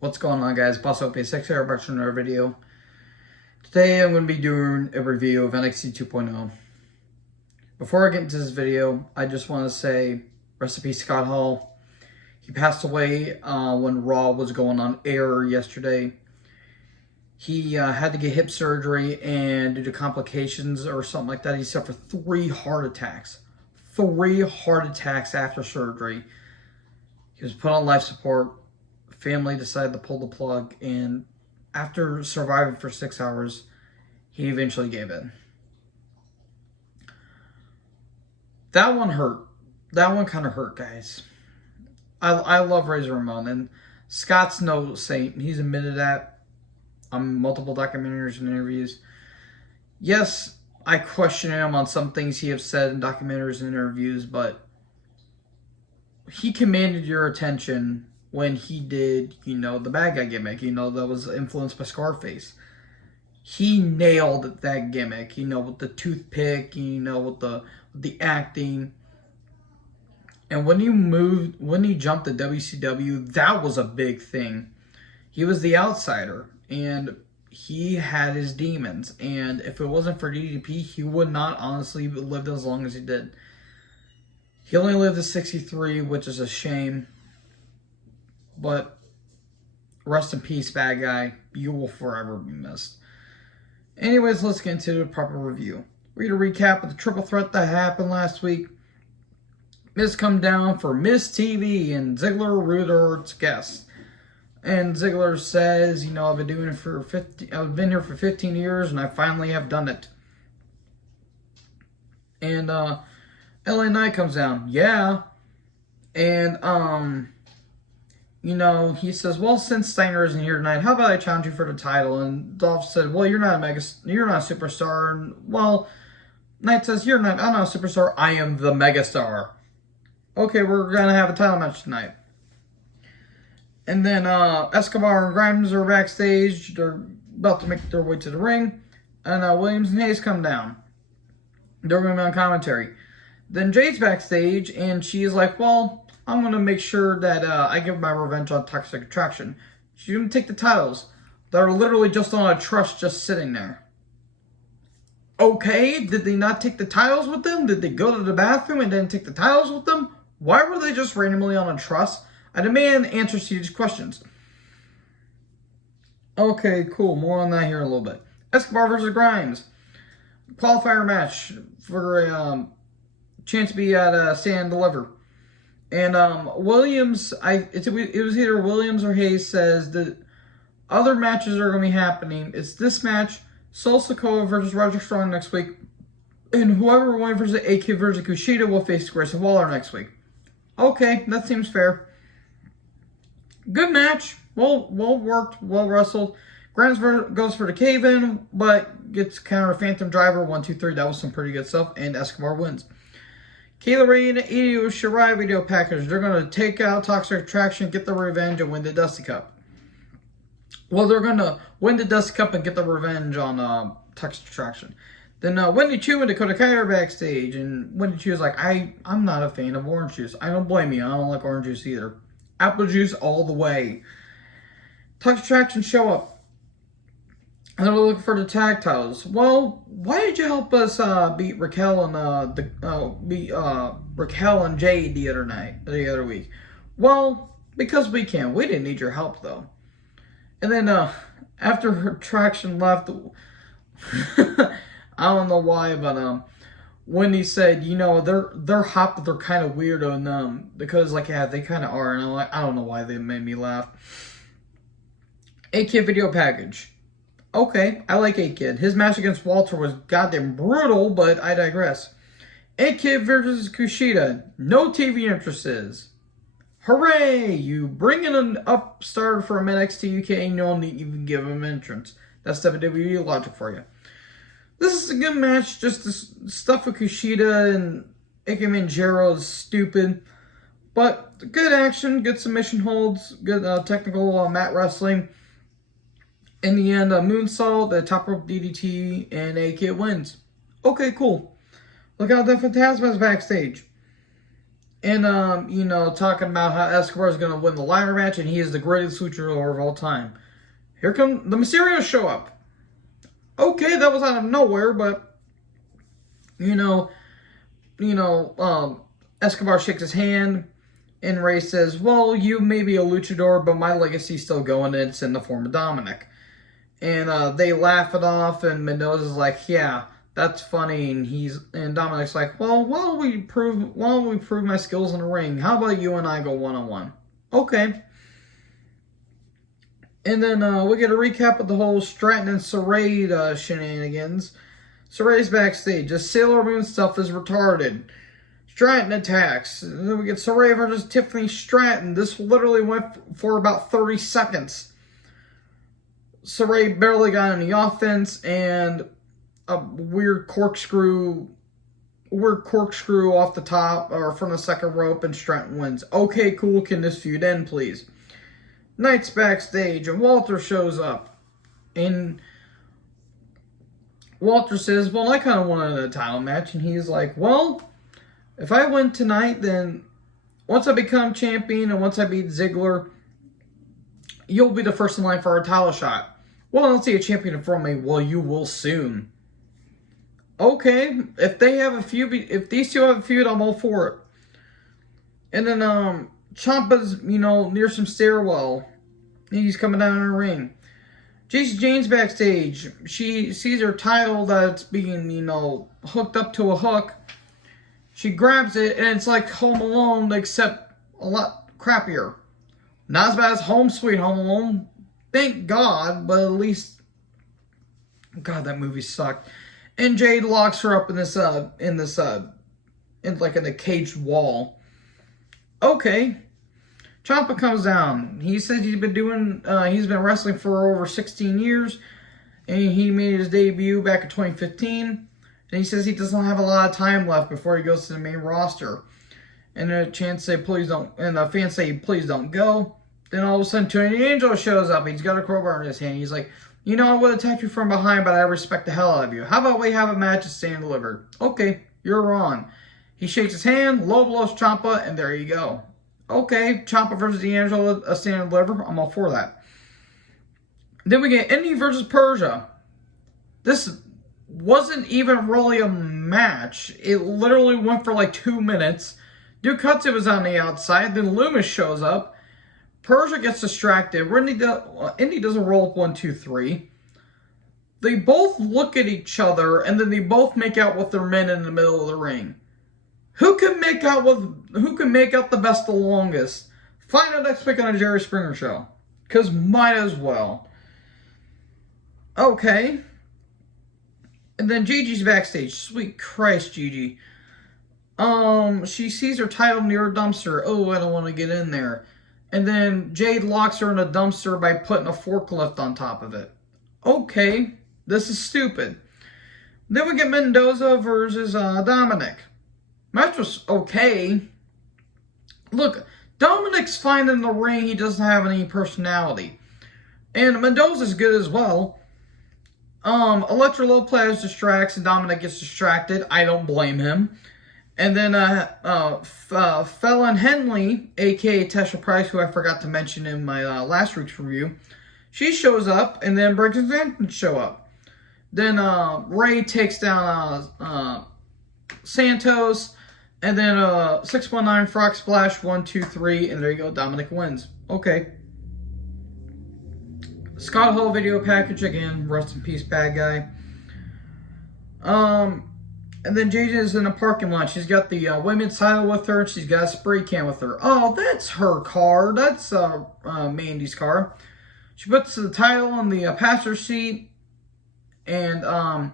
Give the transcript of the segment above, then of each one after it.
What's going on, guys? Boss OP6 here, back to another video. Today I'm going to be doing a review of NXT 2.0. Before I get into this video, I just want to say rest in peace Scott Hall. He passed away when Raw was going on air yesterday. He had to get hip surgery, and due to complications or something like that, he suffered 3 heart attacks. 3 heart attacks after surgery. He was put on life support. Family decided to pull the plug, and after surviving for 6 hours, he eventually gave in. That one hurt. That one kind of hurt, guys. I love Razor Ramon, and Scott's no saint. He's admitted that on multiple documentaries and interviews. Yes, I question him on some things he has said in documentaries and interviews, but he commanded your attention when he did, the bad guy gimmick, that was influenced by Scarface. He nailed that gimmick, with the toothpick, with the acting. And when he jumped to WCW, that was a big thing. He was the outsider, and he had his demons. And if it wasn't for DDP, he would not honestly have lived as long as he did. He only lived to 63, which is a shame. But rest in peace, bad guy. You will forever be missed. Anyways, let's get into the proper review. We're going to recap of the triple threat that happened last week. Miz come down for Miz TV and Ziggler, Rudolph's guest. And Ziggler says, I've been doing it for I've been here for 15 years and I finally have done it. And LA Knight comes down. Yeah. And he says, well, since Steiner isn't here tonight, how about I challenge you for the title? And Dolph said, well, you're not a superstar. And, well, Knight says, I'm not a superstar, I am the megastar. Okay, we're going to have a title match tonight. And then Escobar and Grimes are backstage. They're about to make their way to the ring. And Williams and Hayes come down. They're going to be on commentary. Then Jade's backstage, and she's like, well, I'm going to make sure that I give my revenge on Toxic Attraction. She's going to take the titles. They're literally just on a truss just sitting there. Okay, did they not take the titles with them? Did they go to the bathroom and then take the titles with them? Why were they just randomly on a truss? I demand answers to these questions. Okay, cool. More on that here in a little bit. Escobar versus Grimes. Qualifier match for a chance to be at Stand and Deliver. And Williams, it was either Williams or Hayes says that other matches are going to be happening. It's this match, Sol Sikoa versus Roderick Strong next week, and whoever wins versus AK versus Kushida will face Grayson Waller next week. Okay, that seems fair. Good match, well worked, well wrestled. Grimes goes for the cave-in, but gets counter Phantom Driver 1, 2, 3. That was some pretty good stuff, and Escobar wins. Kayla Ray and Io Shirai video package. They're going to take out Toxic Attraction, get the revenge, and win the Dusty Cup. Well, they're going to win the Dusty Cup and get the revenge on Toxic Attraction. Then Wendy Chu and Dakota Kai are backstage, and Wendy Chu is like, I'm not a fan of orange juice. I don't blame you. I don't like orange juice either. Apple juice all the way. Toxic Attraction show up. And they're looking for the tag titles. Well, why did you help us beat Raquel and Raquel and Jade the other week? Well, because we can. We didn't need your help though. And then after Attraction left, I don't know why, but Wendy said, they're hot, but they're kind of weird on them because they kind of are, and I'm like, I don't know why they made me laugh. AK video package. Okay, I like A-Kid. His match against Walter was goddamn brutal, but I digress. A-Kid versus Kushida. No TV entrances. Hooray! You bring in an upstart from NXT UK and you don't even give him entrance. That's WWE logic for you. This is a good match. Just this stuff with Kushida and Ike Manjaro is stupid. But good action, good submission holds, good technical mat wrestling. In the end, moonsault, the top rope DDT, and A-Kid wins. Okay, cool. Look out, the Phantasma's backstage. And, you know, talking about how Escobar is going to win the ladder match and he is the greatest luchador of all time. Here come the Mysterios show up. Okay, that was out of nowhere, but, Escobar shakes his hand, and Ray says, well, you may be a luchador, but my legacy's still going, and it's in the form of Dominic. And they laugh it off, and Mendoza's like, yeah, that's funny, and Dominic's like, well, why don't we prove my skills in the ring? How about you and I go one-on-one? Okay. And then we get a recap of the whole Stratton and Sarray shenanigans. Sarray's backstage. The Sailor Moon stuff is retarded. Stratton attacks. And then we get Sarray versus Tiffany Stratton. This literally went for about 30 seconds. Sarray barely got any offense, and a weird corkscrew off the top or from the second rope, and Stratton wins. Okay, cool. Can this feud end, please? Knight's backstage, and Walter shows up. And Walter says, well, I kind of wanted a title match. And he's like, well, if I win tonight, then once I become champion and once I beat Ziggler, you'll be the first in line for our title shot. Well, I don't see a champion in front of me. Well, you will soon. Okay, if these two have a feud, I'm all for it. And then Ciampa's, near some stairwell. He's coming down in the ring. Jacy Jayne's backstage. She sees her title that's being, hooked up to a hook. She grabs it, and it's like Home Alone, except a lot crappier. Not as bad as Home Sweet Home Alone. Thank God, but at least... God, that movie sucked. And Jade locks her up in a caged wall. Okay. Ciampa comes down. He says he's been wrestling for over 16 years, and he made his debut back in 2015. And he says he doesn't have a lot of time left before he goes to the main roster. And the fans say please don't go. Then all of a sudden Tony Angel shows up. He's got a crowbar in his hand. He's like, I would attack you from behind, but I respect the hell out of you. How about we have a match at Stand Delivered? Okay, you're on. He shakes his hand, low blows Ciampa, and there you go. Okay, Ciampa versus D'Angelo, a Stand and Deliver. I'm all for that. Then we get Indy versus Persia. This wasn't even really a match. It literally went for like 2 minutes. Ducati was on the outside. Then Loomis shows up. Persia gets distracted. Indy does a roll up 1, 2, 3. They both look at each other, and then they both make out with their men in the middle of the ring. Who can make out the best the longest? Find out next week on a Jerry Springer show. Because might as well. Okay. And then Gigi's backstage. Sweet Christ, Gigi. She sees her title near a dumpster. Oh, I don't want to get in there. And then Jade locks her in a dumpster by putting a forklift on top of it. Okay. This is stupid. Then we get Mendoza versus Dominic. Match was okay. Look, Dominic's fine in the ring. He doesn't have any personality. And Mendoza's good as well. Elektra Lopez distracts and Dominic gets distracted. I don't blame him. And then Fallon Henley, a.k.a. Tesha Price, who I forgot to mention in my last week's review, she shows up, and then Briggs and Stanton show up. Then Ray takes down Santos, and then 619 Frog Splash, 1, 2, 3, and there you go, Dominic wins. Okay. Scott Hall video package again, rest in peace, bad guy. And then JJ is in a parking lot. She's got the women's title with her. She's got a spray can with her. Oh, that's her car. That's Mandy's car. She puts the title on the passenger seat, and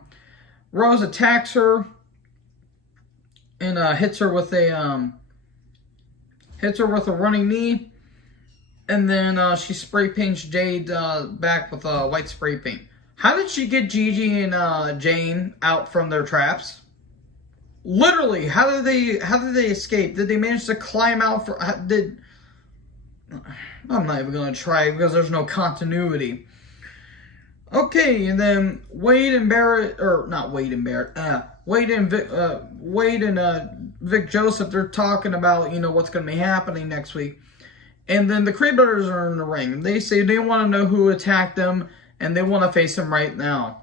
Rose attacks her and hits her with a running knee, and then she spray paints Jade back with white spray paint. How did she get Gigi and Jane out from their traps? Literally, how did they escape? Did they manage to climb out? I'm not even going to try because there's no continuity. Okay, and then Wade and Barrett, or not Wade and Barrett, Wade and Vic Joseph, they're talking about, what's going to be happening next week. And then the Creed Brothers are in the ring. They say they want to know who attacked them, and they want to face him right now.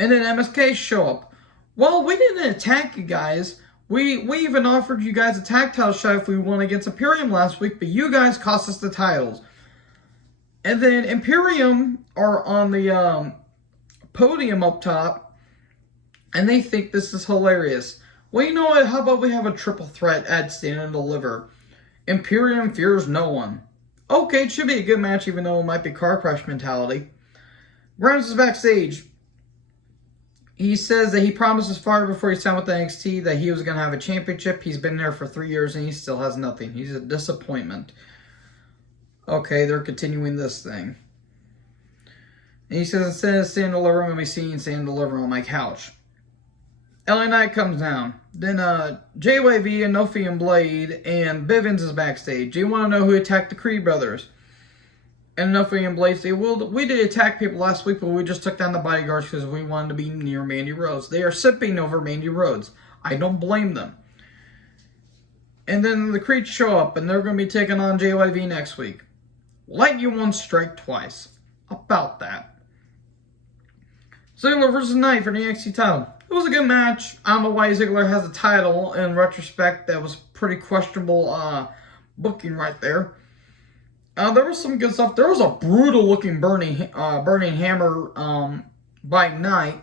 And then MSK show up. Well, we didn't attack you guys. We even offered you guys a tag title shot if we won against Imperium last week, but you guys cost us the titles. And then Imperium are on the podium up top, and they think this is hilarious. Well, you know what? How about we have a triple threat at Stand and Deliver? Imperium fears no one. Okay, it should be a good match, even though it might be car crash mentality. Grimes is backstage. He says that he promised his father before he signed with the NXT that he was going to have a championship. He's been there for 3 years and he still has nothing. He's a disappointment. Okay, they're continuing this thing. And he says, instead of Stand and Deliver, I'm going to be seeing Stand and Deliver on my couch. LA Knight comes down. Then JYV and Nofi and Blade and Bivens is backstage. Do you want to know who attacked the Creed Brothers? And Nofi and Blade say, well, we did attack people last week, but we just took down the bodyguards because we wanted to be near Mandy Rhodes. They are sipping over Mandy Rhodes. I don't blame them. And then the Creeds show up, and they're going to be taking on JYV next week. Light you once, strike twice. About that. Ziggler versus Knight for the NXT title. It was a good match. I don't know why Ziggler has a title. In retrospect, that was pretty questionable booking right there. There was some good stuff. There was a brutal-looking burning hammer by Knight.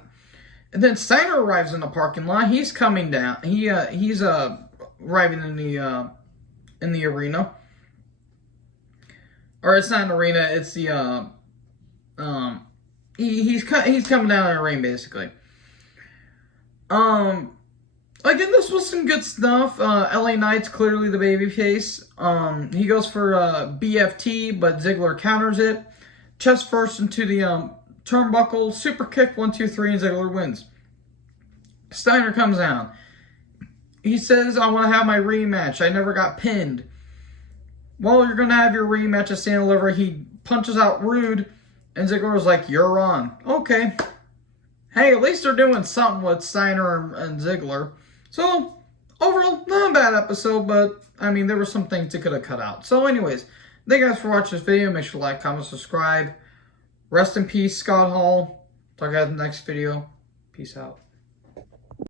And then Steiner arrives in the parking lot. He's coming down. He's arriving in the arena. Or it's not an arena. It's the he's coming down in the ring basically. Again, this was some good stuff. LA Knight's clearly the babyface. He goes for BFT, but Ziggler counters it. Chest first into the turnbuckle. Super kick, 1, 2, 3, and Ziggler wins. Steiner comes down. He says, I want to have my rematch. I never got pinned. Well, you're going to have your rematch at Stand and Deliver. He punches out Rude, and Ziggler was like, you're on. Okay. Hey, at least they're doing something with Steiner and Ziggler. So, overall, not a bad episode, but, I mean, there were some things they could have cut out. So, anyways, thank you guys for watching this video. Make sure to like, comment, subscribe. Rest in peace, Scott Hall. Talk to you guys in the next video. Peace out.